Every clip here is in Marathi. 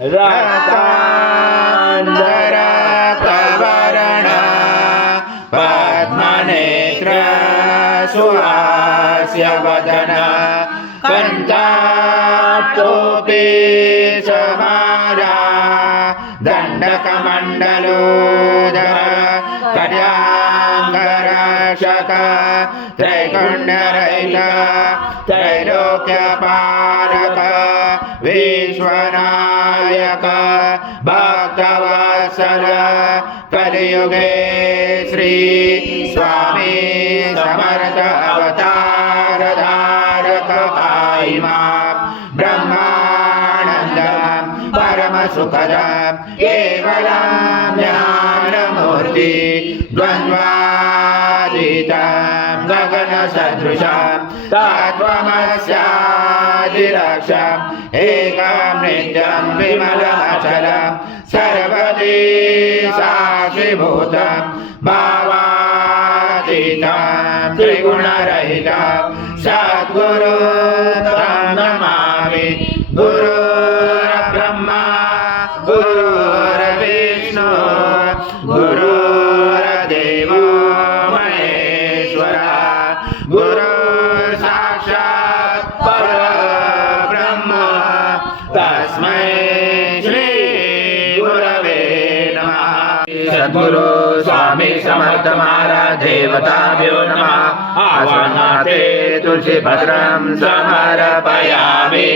रक्तांबरकवर्ण पद्मनेत्र सुहास्यवदन कञ्चाटोपी समारा दण्डकमण्डलोदर कट्याङ्गरक्षक त्रैकण्डरहित त्रैलोक्यपालक विश्वनायक भक्तवत्सल कलियुगे श्री स्वामी समर्थ अवतार धारक महिमा ब्रह्मानंद परम सुखद केवलं ज्ञानमूर्ति द्वन्द्वातीत गगन सदृशं तत्त्वमस्यादिलक्ष्यम् एकं नित्यं विमलमचलं सर्वदी साक्षिभूतं भावातीतं त्रिगुणरहितं सद्गुरुं नमामि। गुरुर्ब्रह्मा गुरुर्विष्णु गुरुर्देवो महेश्वरः गुरुर्साक्षात् परब्रह्म तस्मै श्री गुरवे नमः। सद्गुरु स्वामी समर्थ महाराज देवताभ्यो नमः। आसनाते तुलसी भद्रं समर्पयामि।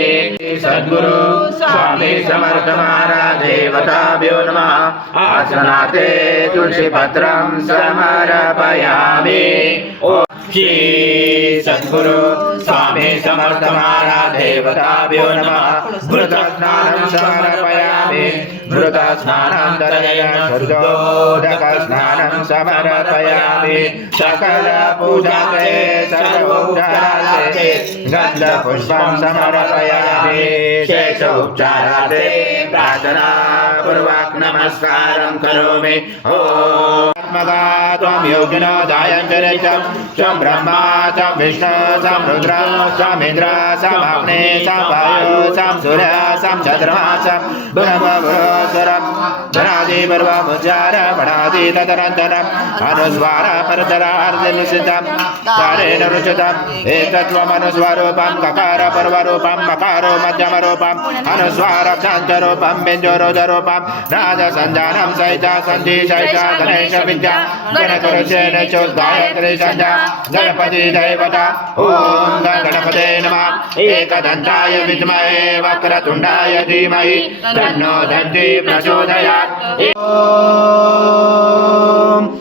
सद्गुरु स्वामी समर्थ महाराज देवताभ्यो नमः। आसनाते तुलसी भद्रं समर्पयामि। श्री सद्गुरु स्वामी समर्थ महाराज देवताभ्यो नमः। घृतस्नानं समर्पयामि। घृतस्नानान्तरेण शुद्धोदकस्नानं समर्पयामि। सकल पूजाते सर्वोपचाराते गन्धपुष्पं समर्पयामि। शेषोपचाराते प्रार्थनापूर्वक नमस्कारं करोमि। त्वं योगिनो जायन्त्यनित्यं त्वं ब्रह्मा त्वं विष्णु त्वं रुद्र त्वमिन्द्र त्वमग्ने त्वं वायु त्वं सूर्य त्वं चन्द्रमा त्वं ब्रह्मपुरोऽसुरं धनादिपर्वमुच्चार पठादि तदनन्तरम् अनुस्वार परतरार्धनिषिद्धं कालेन रुचितम् एतत्त्वमनुस्वरूपं ककार पर्वरूपं मकारो मध्यमरूपं अनुस्वारक्षान्तरूपं बिन्दुरुदरूपं राजसञ्जानं सहित सन्धि सहित गणेश विद्या गणकरुषेण चोद्गायत्री संध्या गणपति दैवता ॐ गणपते नमः। एकदन्ताय विद्महे वक्रतुण्डाय धीमहि तन्नो दन्ति प्रचोदयात्। ॐ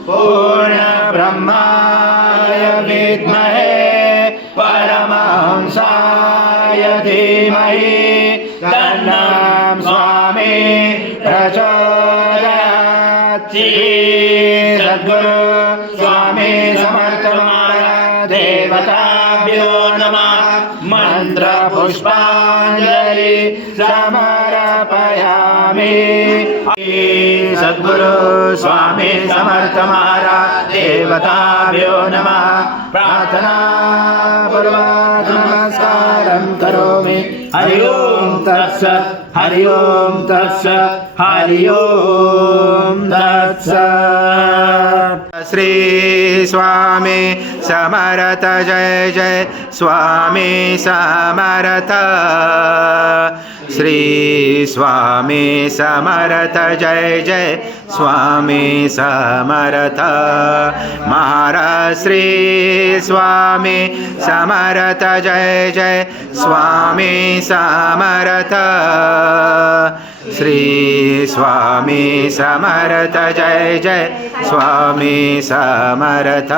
पूर्णब्रह्माय विद्महे परमहंसाय धीमहि तन्नो स्वामी प्रचोदयात्। सद्गुरु स्वामी समर्थ महाराज देवताभ्यो नमः। मंत्र पुष्पांजलि समर्पयामि। सद्गुरु स्वामी समर्थ महाराज देवताभ्यो नमः। प्रार्थना पूर्वक नमस्कारं करोमि। हरि ओम तत्सत् हरि ओम तत्सत् हरि ओम तत्सत्। श्री स्वामी समर्थ जय जय स्वामी समर्थ। श्री स्वामी समर्थ जय जय स्वामी समर्थ। महाराज श्री स्वामी समर्थ जय जय स्वामी समर्थ। श्री स्वामी समर्थ जय जय स्वामी समर्थ।